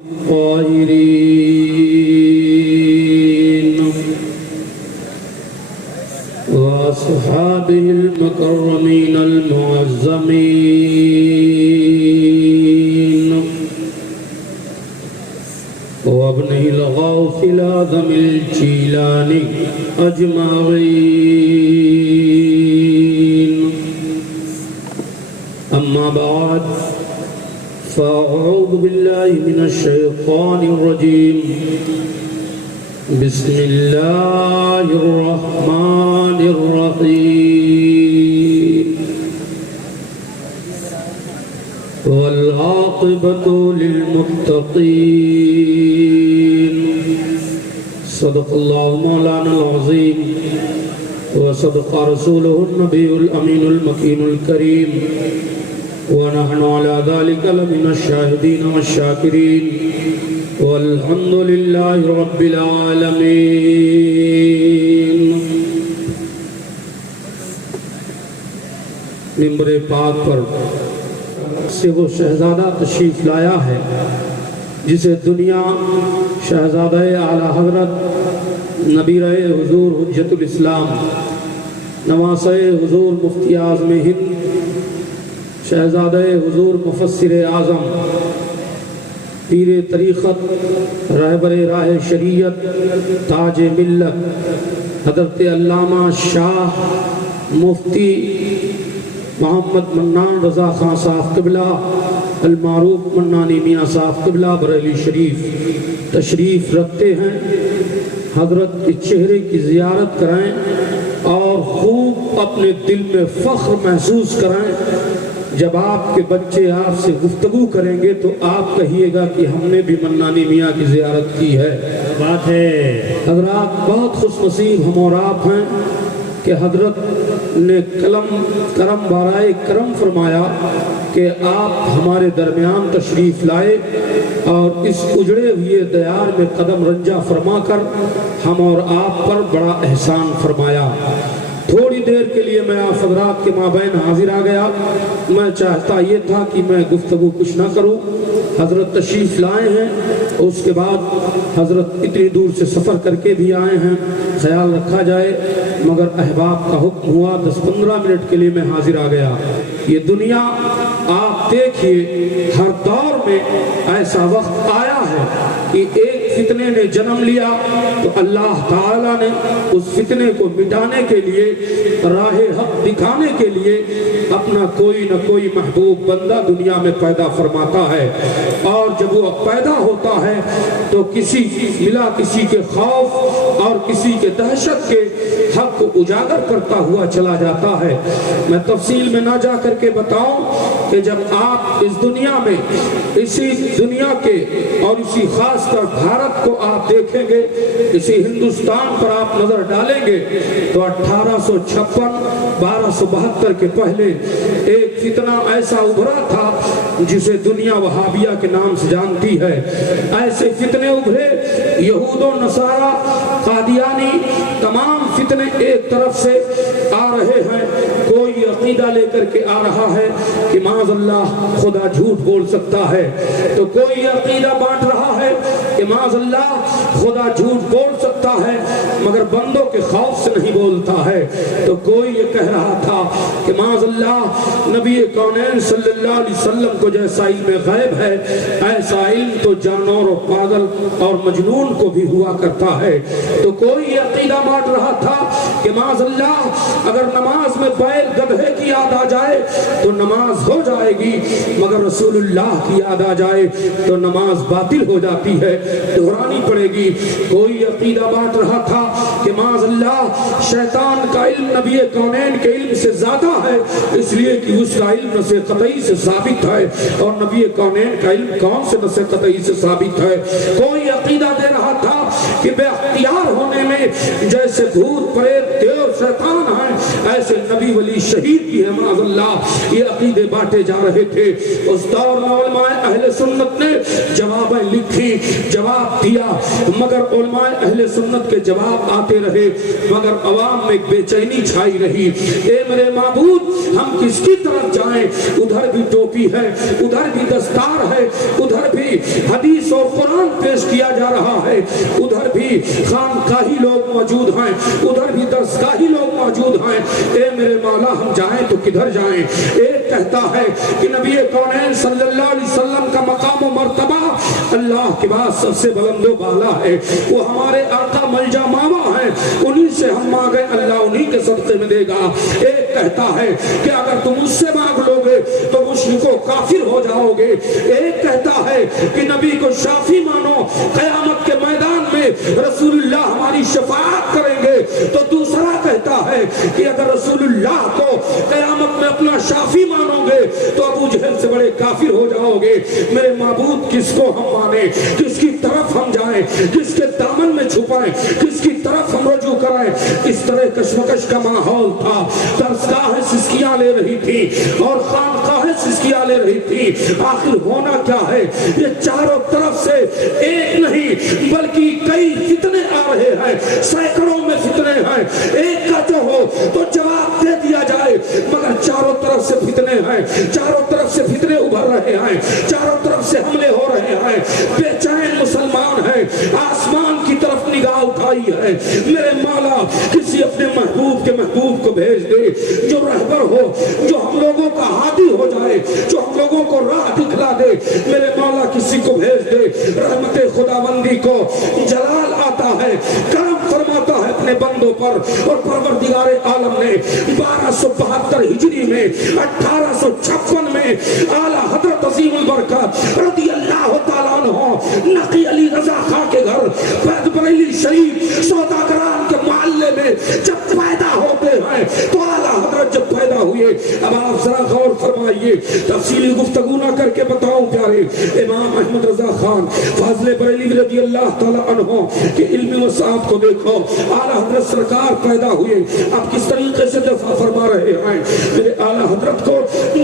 الطاهرين وأصحابه المكرمين المعظمين وابنه الغوث الأعظم الجيلاني أجمعين. أما بعد فأعوذ بالله من الشيطان الرجيم. بسم الله الرحمن الرحيم. والعاقبة للمتقين. صدق الله مولانا العظيم وصدق رسوله النبي الأمين المكين الكريم ونحن على ذلك لمن الشاهدين والشاكرين والحمد لله رب العالمين. ممبر پاک پر سے وہ شہزادہ تشریف لایا ہے جسے دنیا شہزادہ اعلیٰ حضرت نبیر حضور حجت الاسلام نواسہ حضور مفتی اعظم ہند شہزادہ حضور مفسر اعظم پیر طریقت رہبر راہ شریعت تاج ملت حضرت علامہ شاہ مفتی محمد منان رضا خان صاحب قبلہ المعروف منانی میاں صاحب قبلہ بریلی شریف تشریف رکھتے ہیں. حضرت کے چہرے کی زیارت کرائیں اور خوب اپنے دل میں فخر محسوس کرائیں. جب آپ کے بچے آپ سے گفتگو کریں گے تو آپ کہیے گا کہ ہم نے بھی منانی میاں کی زیارت کی ہے. بات ہے حضرات بہت خوش نصیب ہم اور آپ ہیں کہ حضرت نے کرم بارائے کرم فرمایا کہ آپ ہمارے درمیان تشریف لائے اور اس اجڑے ہوئے دیار میں قدم رنجہ فرما کر ہم اور آپ پر بڑا احسان فرمایا. تھوڑی دیر کے لیے میں آپ حضرات کے مابین حاضر آ گیا. میں چاہتا یہ تھا کہ میں گفتگو کچھ نہ کروں. حضرت تشریف لائے ہیں اس کے بعد حضرت اتنی دور سے سفر کر کے بھی آئے ہیں, خیال رکھا جائے. مگر احباب کا حکم ہوا 10-15 منٹ کے لیے میں حاضر آ گیا. یہ دنیا آپ دیکھیے ہر دور میں ایسا وقت آیا ہے کہ ایک فتنے نے جنم لیا تو اللہ تعالیٰ نے اس فتنے کو مٹانے کے لیے راہ حق دکھانے کے لیے اپنا کوئی نہ کوئی محبوب بندہ دنیا میں پیدا فرماتا ہے. اور جب وہ پیدا ہوتا ہے تو کسی کے خوف اور کسی کے دہشت کے حق کو اجاگر کرتا ہوا چلا جاتا ہے. میں تفصیل میں نہ جا کر کے بتاؤں کہ جب آپ اس دنیا میں اسی دنیا کے اور اسی خاص کر بھارت کو آپ دیکھیں گے, اسی ہندوستان پر آپ نظر ڈالیں گے تو 1856-1272 کے پہلے ایک فتنہ ایسا ابھرا تھا جسے دنیا وہابیہ کے نام سے جانتی ہے. ایسے فتنے ابھرے, یہود و نصارہ قادیانی تمام فتنے ایک طرف سے آ رہے ہیں. کوئی عقیدہ لے کر کے آ رہا ہے کہ معاذ اللہ خدا جھوٹ بول سکتا ہے, تو کوئی عقیدہ بانٹ رہا ہے کہ معاذ اللہ خدا جھوٹ بول سکتا ہے مگر بندوں کے خوف سے نہیں بولتا ہے. تو کوئی یہ کہہ رہا تھا کہ معاذ اللہ نبی کونین صلی اللہ علیہ وسلم کو جیسا علم غیب ہے ایسا علم تو جانور و پاگل اور مجنون کو بھی ہوا کرتا ہے. تو کوئی یہ عقیدہ بانٹ رہا تھا کہ معاذ اللہ اگر نماز میں بیل گدھے کی یاد آ جائے تو نماز ہو جائے گی, مگر رسول اللہ کی یاد آ جائے تو نماز باطل ہو جاتی ہے, دہرانی پڑے گی. کوئی عقیدہ بانٹ رہا تھا کہ معاذ اللہ شیطان کا علم نبی کونین کے علم سے زیادہ ہے اس لیے کہ اس کا علم نص قطعی سے ثابت ہے اور نبی کونین کا علم کون سے نص قطعی سے ثابت ہے. کوئی عقیدہ دے رہا تھا کہ بے اختیار ہونے میں جیسے بھوت پریت دیو शैतान हैं, ऐसे नबी वली शहीद भी है माज़ अल्लाह। ये अकीदे बांटे जा रहे थे। उस दौर में उलमाए अहले सुन्नत ने जवाबें लिखी, जवाब दिया, मगर उलमाए अहले सुन्नत के जवाब आते रहे, मगर अवाम में एक बेचैनी छाई रही। ए मेरे माबूद, हम किसकी तरफ जाएं? उधर भी टोपी है, उधर भी दस्तार है, उधर भी हदीस और कुरान पेश किया जा रहा है, उधर भी खानकाही लोग मौजूद हैं, उधर भी दरसगाही लोग मौजूद हैं। ए मेरे मौला, हम जाएं तो किधर जाएं? एक कहता है कि नबी कौनैन सल्लल्लाहु अलैहि वसल्लम का मकाम और मर्तबा अल्लाह के बाद सबसे बुलंदो बाला है, वो हमारे आका मलजा मामा है, उन्हीं से हम मांगे, अल्लाह उन्हीं के सदक़े में देगा। एक कहता है कि अगर तुम उससे मांग लोगे तो मुश्रिको काफिर हो जाओगे। एक कहता है कि नबी को शाफी मानो, क़यामत के मैदान में रसूलुल्लाह हमारी शफाअत करेंगे। तो दूसरा कहता है कि अगर रसूलुल्लाह को क़यामत में अपना शाफी मानोगे तो अबू जहल से बड़े काफिर हो जाओगे। मेरे माबूद, किसको हम माने? किसकी तरफ हम जाएं? किसके दामन में छुपाएं? किसकी तरफ हम रुजू कराएं? इस तरह कशमकश का माहौल था। दरसगाहें सिसकियां ले रही थी और खानकाहें सिसकियां ले रही थी। आखिर होना क्या है? ये चारों तरफ से एक नहीं बल्कि कई फितने आ रहे हैं, सैकड़ों में फितने हैं। एक का जो हो तो जवाब दे दिया जाए, मगर चारों तरफ से फितने हैं, चारों तरफ से फितने उभर रहे हैं, चारों तरफ से हमले हो रहे हैं। बेचैन मुसलमान है, आसमान की तरफ निगाह उठाई है। मेरे मौला, किसी अपने महबूब को भेज दे, जो रहबर हो, जो हम लोगों का हादी हो जाए, जो हम लोगों को राह दिखला दे। मेरे मौला, किसी को भेज दे। रहमत खुदाबंदी को जलाल आता है, करम फरमाता है अपने बंदों पर। और परवरदिगारे आलम ने 1272 हिजरी में 1856 में आला हजरत अज़ीमुल बरकत रज़ी अल्लाह तआला अन्हु नकी अली रज़ा खां के घर बैत बरेली शरीफ सौदागरान के मोहल्ले में जब पैदा होते हैं, तो आला हजरत जब पैदा हुए, अब आप जरा गौर फरमाइए, तफसीली गुफ्तगू ना करके बताऊं प्यारे, इमाम अहमद रज़ा खान फाज़िले बरेली रज़ी अल्लाह तआला अन्हु के इल्म वसाअत को देखो। आला हजरत सरकार पैदा हुए, अब किस तरीके से दफा फरमा रहे हैं। मेरे आला हजरत को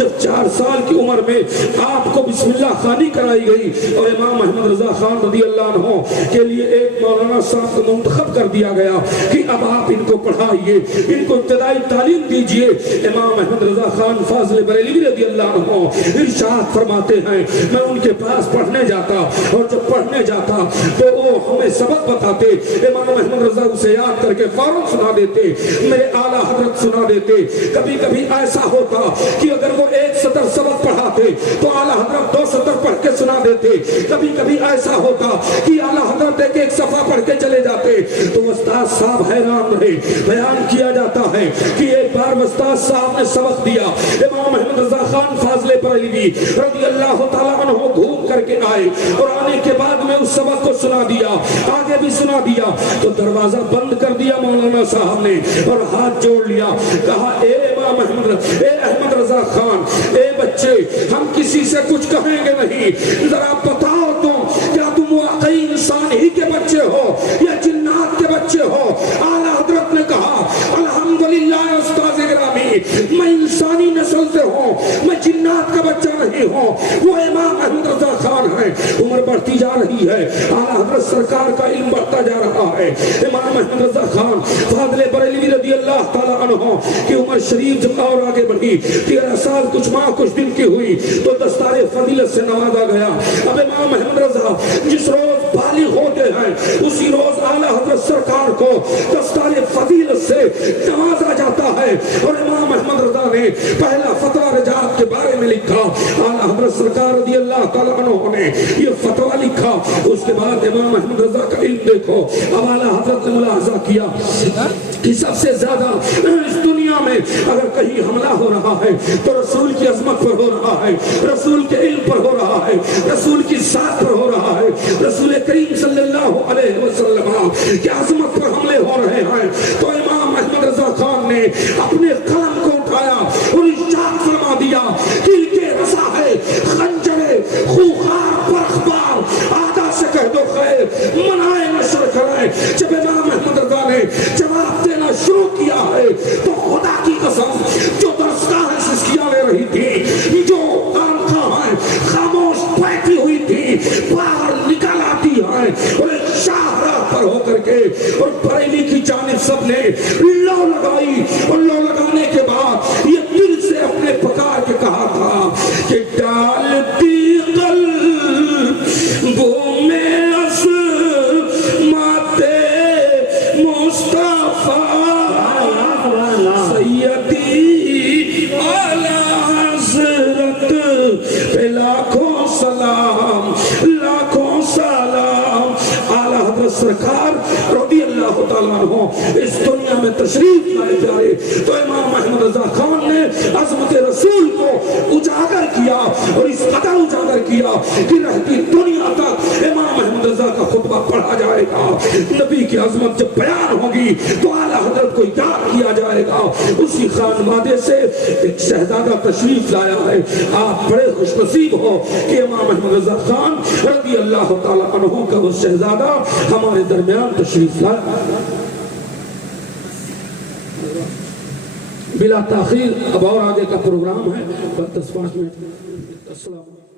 जब 4 साल की उम्र में आपको बिस्मिल्लाह खानी कराई गई और इमाम अहमद रज़ा खान रज़ी अल्लाह अन्हु के लिए एक मौलाना साहब को मुंतखब कर दिया गया कि अब आप इनको पढ़ाइए, इनको इब्तिदाई तालीम दीजिए। इमाम अहमद रज़ा खान फाज़िले बरेलवी रज़ी अल्लाह अन्हु इरशाद फरमाते हैं, मैं उनके पास पढ़ने जाता और जब पढ़ने जाता तो वो हमें सबक बताते। इमाम अहमद रज़ा उसे याद करके फौरन सुना देते, मेरे आला हजरत सुना देते। कभी कभी ऐसा होता कि अगर वो एक सतर सबक पढ़ाते तो आला हजरत 2 सतर पढ़ के सुना देते। कभी कभी ऐसा होता कि आला हजरत एक सफा पढ़ के चले जाते तो उस्ताद साहब हैरान रहे। बयान किया जाता है कि एक बार उस्ताद साहब ने सबक दिया, इमाम अहमद रज़ा खान फाज़िले बरेलवी रज़ी अल्लाह तआला अन्हु घूम करके आए और आने के बाद में उस सबक को सुना दिया, आगे भी सुना दिया। तो दरवाजा बंद कर दिया मौलाना साहब ने और हाथ जोड़ लिया, कहा, ए इमाम अहमद रज़ा खान, ए बच्चे, हम किसी से कुछ कहेंगे नहीं, जरा बताओ तो क्या तुम वाकई इंसान ही के बच्चे हो या जिन्नात के बच्चे हो? आला हजरत ने कहा, अल्हम्दुलिल्लाह उस्ताद गिरामी, मैं इंसानी नस्ल से हूँ, मैं जिन्नात का बच्चा नहीं हूँ। वो इमाम अहमद रज़ा खान है। उम्र बढ़ती जा रही है, आला हजरत सरकार का इल्म बढ़ता जा रहा है। इमाम अहमद रज़ा खान फाज़िले बरेलवी रज़ी अल्लाह तआला अन्हु की उम्र शरीफ जब और आगे बढ़ी, 13 साल कुछ माह कुछ दिन की हुई तो दस्तारे फजीलत से नवाजा गया। अब इमाम अहमद रज़ा जिस रोज बालिग होते हैं उसी रोज आला हजरत सरकार को दस्तारे फजीलत से नवाजा जाता है। और इमाम अहमद रज़ा ने पहला फतवा रजात के बारे में लिखा, आला हजरत सरकार रज़ी अल्लाह तआला अन्हु ने ये फतवा लिखा। उसके बाद इमाम अहमद रज़ा का इल्म देखो। अब आला हजरत ने मुलाहजा किया कि सबसे ज्यादा इस दुनिया में अगर कहीं हमला हो रहा है तो रसूल की अजमत पर हो रहा है, रसूल के इल्म पर हो रहा है, रसूल की साथ पर हो रहा है, रसूल करीम सल्लल्लाहु अलैहि वसल्लम की अजमत पर हमले हो रहे हैं। तो इमाम अहमद रज़ा खान ने अपने कलम को उठाया और इरशाद फरमा दिया कि इनके रसा है खंजरे खूंखार पर अखबार, आदा से कह दो खैर मनाए नशर कराए। जब इमाम अहमद रज़ा ने जवाब देना शुरू किया है جائیں اور ایک شاہراہ پر ہو کر کے اور بریلی کی جانب سب نے لو لگائی اور لو لگانے کے بعد یہ دل سے اپنے پکار کے کہا تھا کہ ڈالتی قلبوں میں عظمت مصطفیٰ سیدی اعلیٰ حضرت پہ لاکھوں سلام لاکھوں سلام. اعلیٰ حضرت سرکار رضی اللہ تعالیٰ عنہ اس دنیا میں تشریف لائے پیارے تو امام احمد رضا خان نے عظمت رسول کو اجاگر کیا اور اس قدر اجاگر کیا کہ رہتی دنیا تک امام احمد رضا کا خطبہ پڑھا جائے گا. نبی کی عظمت جب بیان ہوگی تو اعلیٰ حضرت کو یاد کیا جائے گا. اسی خانوادے سے ایک شہزادہ تشریف لایا ہے. آپ بڑے خوش نصیب ہو کہ امام احمد رضا خان رضی اللہ تعالیٰ عنہ کا وہ شہزادہ ہمارے درمیان تشریف لایا. بلا تاخیر اب اور آگے کا پروگرام ہے. 10-5 منٹ. السلام علیکم.